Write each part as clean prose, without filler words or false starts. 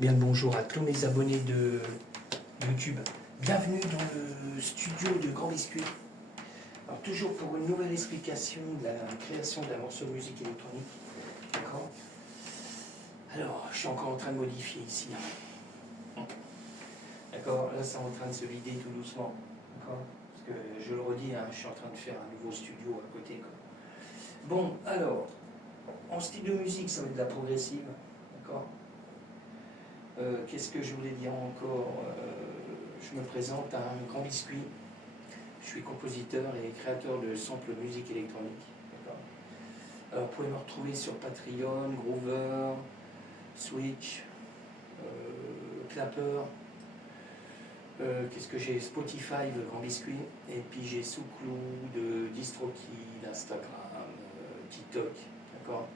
Bien le bonjour à tous mes abonnés de YouTube. Bienvenue dans le studio de Grand Biscuit. Alors toujours pour une nouvelle explication de la création d'un morceau de musique électronique. D'accord. Alors, je suis encore en train de modifier ici. D'accord, là c'est en train de se vider tout doucement. D'accord. Parce que je le redis, je suis en train de faire un nouveau studio à côté. Quoi. Bon, alors, en style de musique, ça va être de la progressive. D'accord. Qu'est-ce que je voulais dire encore je me présente à un Grand Biscuit. Je suis compositeur et créateur de samples musique électronique. Alors vous pouvez me retrouver sur Patreon, Groover, Switch, Clapper. Qu'est-ce que j'ai Spotify, le Grand Biscuit. Et puis j'ai SoundCloud, DistroKid, Instagram, TikTok. D'accord.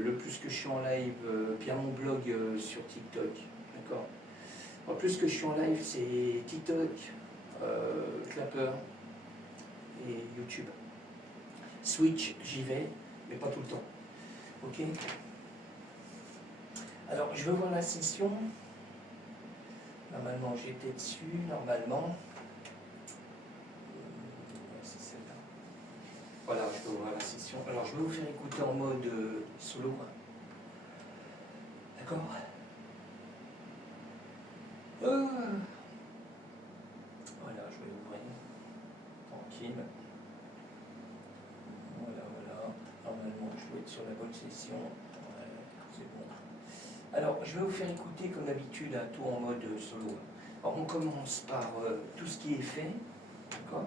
Le plus que je suis en live, bien mon blog sur TikTok. D'accord. En plus que je suis en live, c'est TikTok, Clapper et YouTube. Switch, j'y vais, mais pas tout le temps. Ok. Alors, je vais voir la session. Normalement, j'étais dessus, normalement. C'est celle-là. Voilà, je vais voir la session. Alors, je vais vous faire écouter en mode solo. D'accord. Voilà, je vais ouvrir. Tranquille. Voilà. Normalement, je dois être sur la bonne session. Ouais, c'est bon. Alors, je vais vous faire écouter, comme d'habitude, un tout en mode solo. Alors, on commence par tout ce qui est fait. D'accord.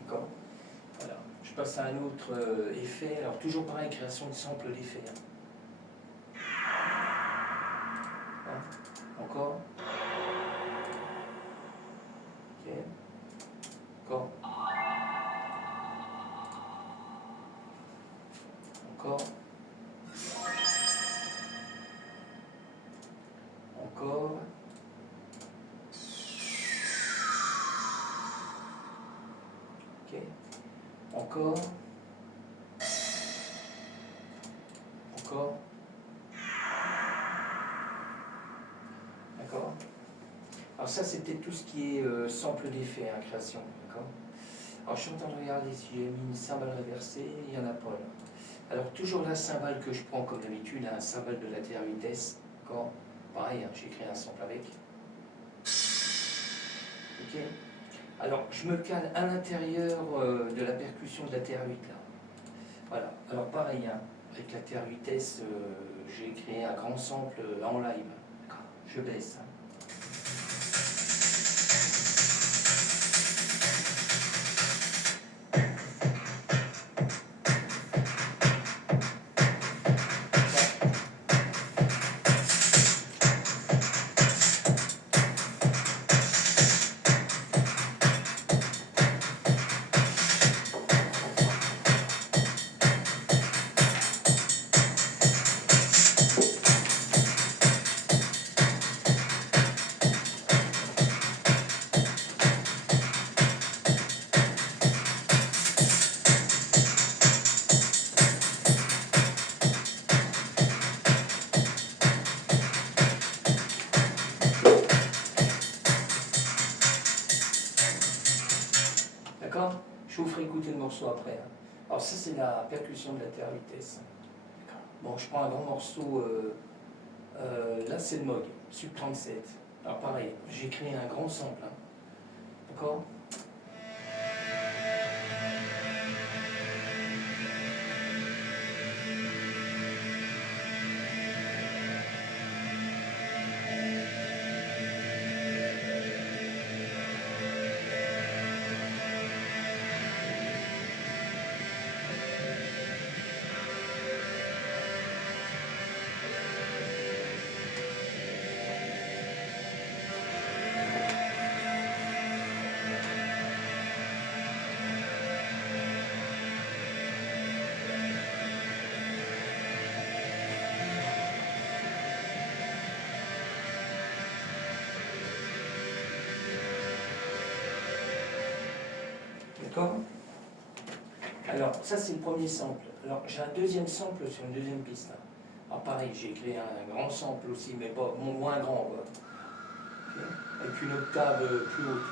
D'accord. Voilà. Je passe à un autre effet. Alors, toujours pareil, création de sample d'effet. Encore. Ok. Encore. Encore. Encore. Ok. Encore. Encore. D'accord. Alors ça, c'était tout ce qui est sample d'effet, création. D'accord. Alors je suis en train de regarder si j'ai mis une cymbale réversée, il n'y en a pas là. Alors toujours la cymbale que je prends comme d'habitude, un cymbale de la TR vitesse. D'accord. Pareil, j'ai créé un sample avec. Ok. Alors je me cale à l'intérieur de la percussion de la TR8 là. Voilà. Alors pareil, avec la TR vitesse, j'ai créé un grand sample en live. Je baisse. D'accord. Je vous ferai écouter le morceau après. Alors ça c'est la percussion de la TR vitesse. Bon, je prends un grand morceau, là c'est le Moog, Sub 37. Alors pareil, j'ai créé un grand sample. D'accord. D'accord. Alors, Alors, ça, c'est le premier sample. Alors, j'ai un deuxième sample sur une deuxième piste. Alors, pareil, j'ai créé un grand sample aussi, mais pas moins grand, quoi. Okay. Avec une octave plus haute.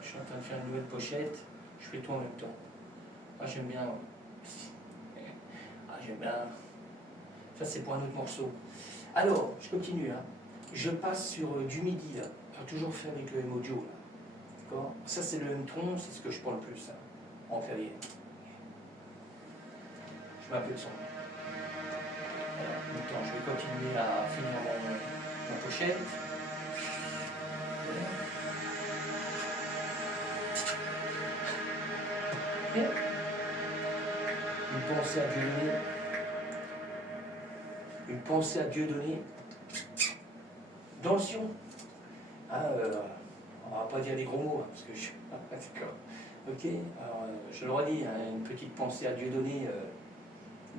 Je suis en train de faire une nouvelle pochette, je fais tout en même temps. Ah, j'aime bien. Ah, j'aime bien. Ça, c'est pour un autre morceau. Alors, je continue. Hein. Je passe sur du MIDI, là. Alors, toujours fait avec le M-Audio. D'accord. Ça, c'est le M-Tron, c'est ce que je prends le plus hein, en clavier. Je mets un peu de son. Alors, en même temps, je vais continuer à finir ma pochette. Okay. Une pensée à Dieudonné. Une pensée à Dieudonné. Dans le Sion. Ah, on va pas dire des gros mots, hein, parce que je... D'accord. Ok, alors je le redis, hein, une petite pensée à Dieudonné,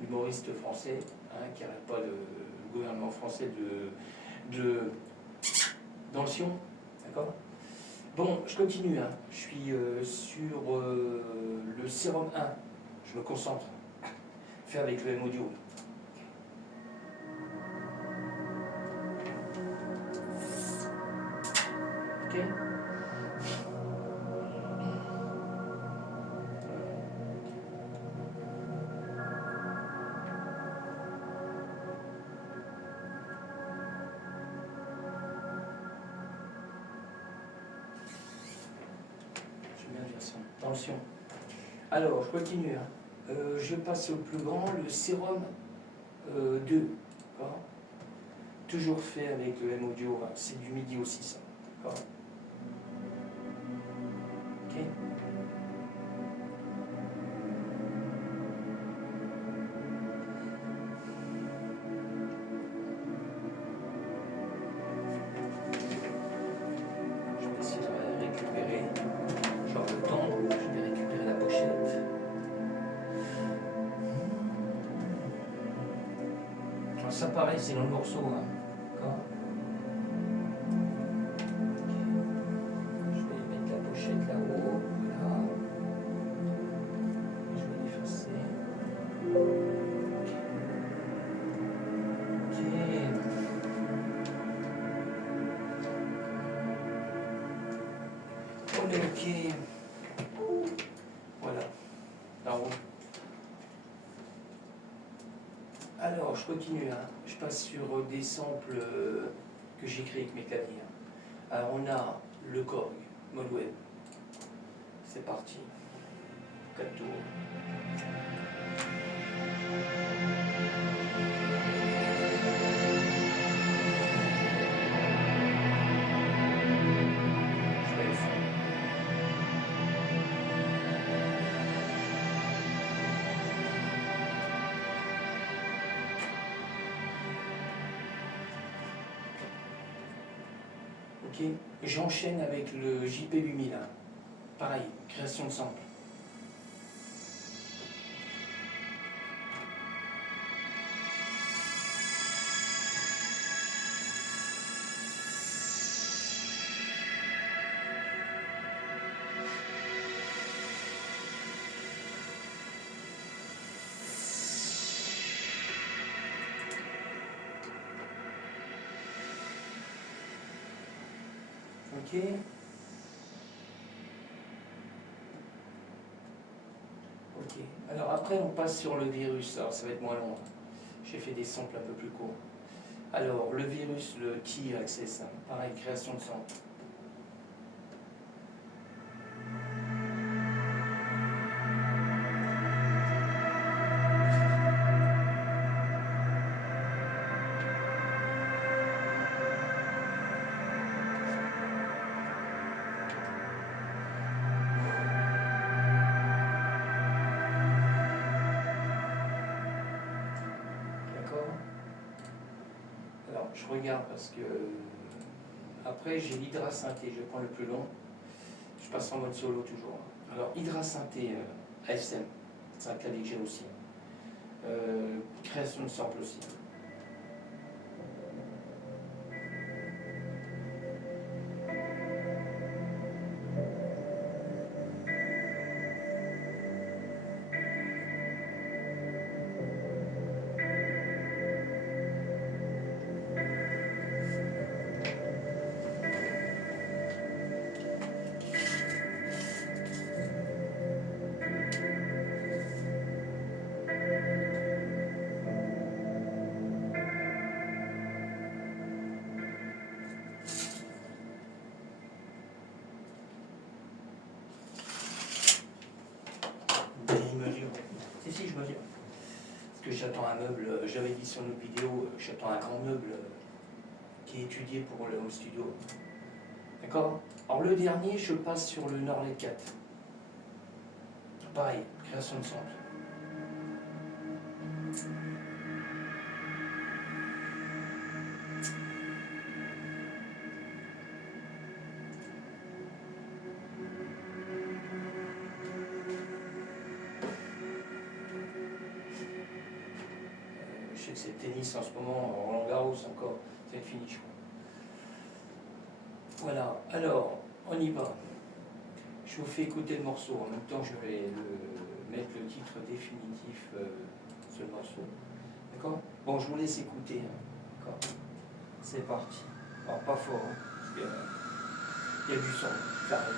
l'humoriste français, hein, qui n'arrête pas le gouvernement français dans le Sion. D'accord. Bon, je continue, hein. Je suis sur le sérum 1, je me concentre, fait avec le M-Audio. Ok. J'aime bien dire ça. Attention. Alors, je continue. Hein. Je passe au plus grand, le sérum 2. D'accord. Toujours fait avec le M-Audio. Hein. C'est du MIDI aussi, ça. D'accord. Ok. Je vais essayer de récupérer. Genre le temps. Je vais récupérer la pochette. Alors, ça pareil, c'est dans le morceau. Hein. D'accord. Là-haut, voilà. Et je vais l'effacer. Ok. On est ok. Voilà. Là-haut. Alors, je continue. Hein. Je passe sur des samples que j'ai créés avec mes claviers. Alors, on a le Korg, Moldweb. C'est parti. 4 tours. Je vais le faire. Ok. J'enchaîne avec le JP8000. Hein. Pareil, création de sample. Ok. Ok. Alors après, on passe sur le virus. Alors ça va être moins long. J'ai fait des samples un peu plus courts. Alors, le virus, le T-Access, hein. Pareil, création de sample. Je regarde parce que après j'ai l'hydra synthé, je prends le plus long, je passe en mode solo toujours. Alors, Hydra Synthé ASM, c'est un clavier que j'ai aussi. Création de sample aussi. Il mesure. Si, je mesure. Parce que j'attends un meuble, j'avais dit sur notre vidéo, j'attends un grand meuble qui est étudié pour le home studio. D'accord? Alors le dernier, je passe sur le Norled 4. Pareil, création de sample. Je sais que c'est le tennis en ce moment, Roland Garros encore, c'est fini je crois. Voilà, alors, on y va. Je vous fais écouter le morceau, en même temps je vais mettre le titre définitif sur le morceau. D'accord? Bon, je vous laisse écouter. Hein. D'accord? C'est parti. Alors pas fort, hein, parce qu'il y a du son, ça arrive.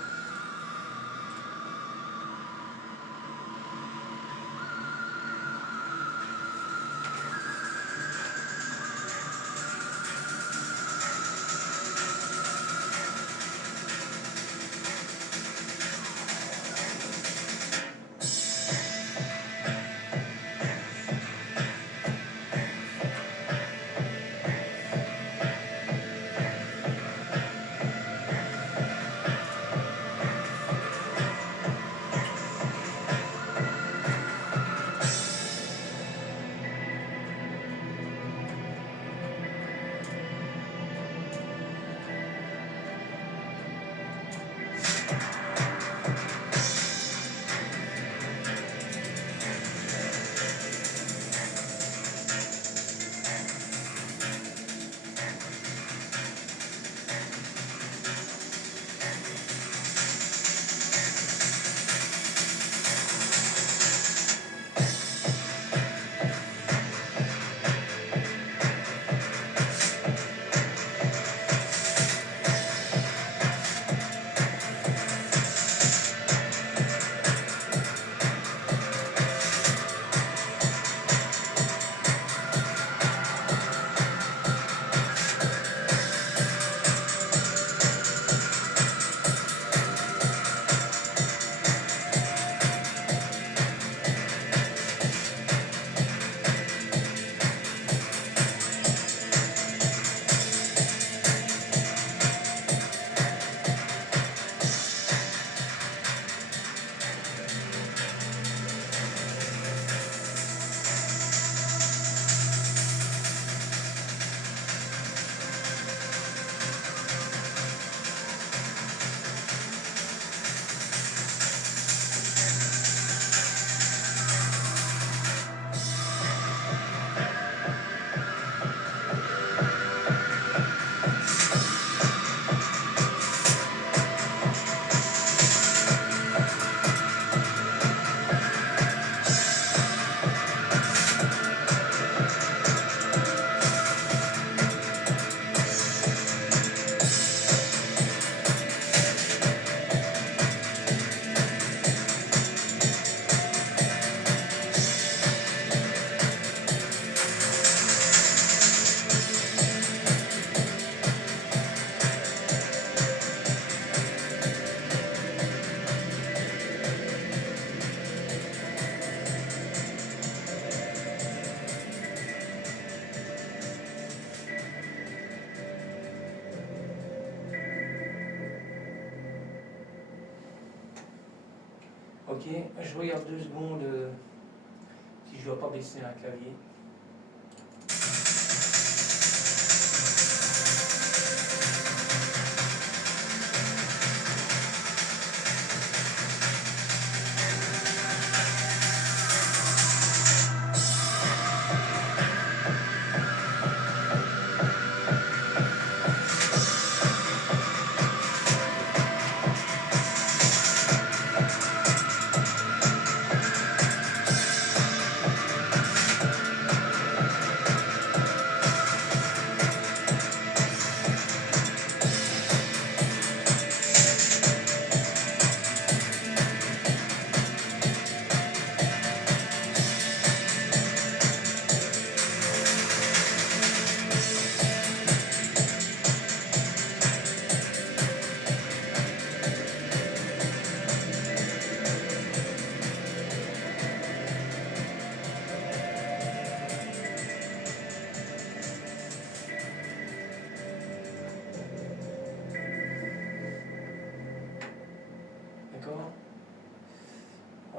Ok, je regarde 2 secondes si je ne dois pas baisser un clavier.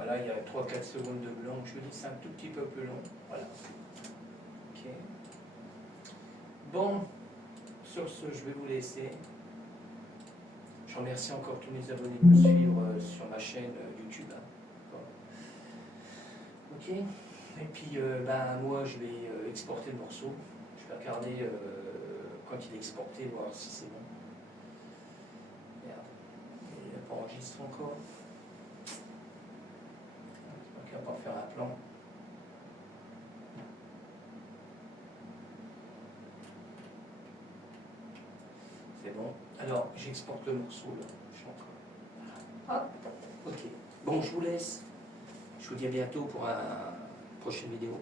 Voilà, il y a 3-4 secondes de blanc. Je dis c'est un tout petit peu plus long. Voilà. Ok. Bon, sur ce, je vais vous laisser. Je remercie encore tous mes abonnés de me suivre sur ma chaîne YouTube. Hein. Bon. Ok. Et puis, moi, je vais exporter le morceau. Je vais regarder quand il est exporté, voir si c'est bon. Merde. Il n'a pas enregistré encore. J'espère qu'il va pas faire un plan. C'est bon. Alors, j'exporte le morceau là. Je suis en train. Ah, ok. Bon, je vous laisse. Je vous dis à bientôt pour une prochaine vidéo.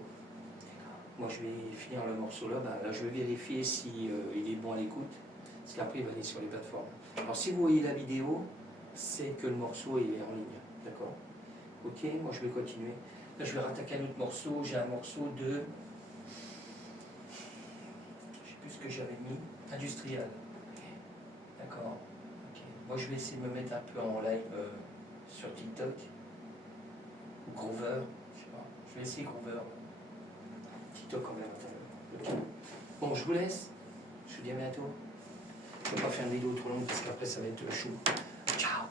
Moi, je vais finir le morceau là. Là, je vais vérifier si il est bon à l'écoute. Parce qu'après, il va aller sur les plateformes. Alors, si vous voyez la vidéo, c'est que le morceau il est en ligne. D'accord? Ok, moi, je vais continuer. Là, je vais rattaquer un autre morceau. J'ai un morceau de... Je ne sais plus ce que j'avais mis. Industriel. D'accord. Ok. Moi, je vais essayer de me mettre un peu en live sur TikTok. Ou Groover. Je sais pas. Je vais essayer Groover. TikTok quand même. Okay. Bon, je vous laisse. Je vous dis à bientôt. Je ne vais pas faire une vidéo trop longue parce qu'après ça va être chaud. Ciao.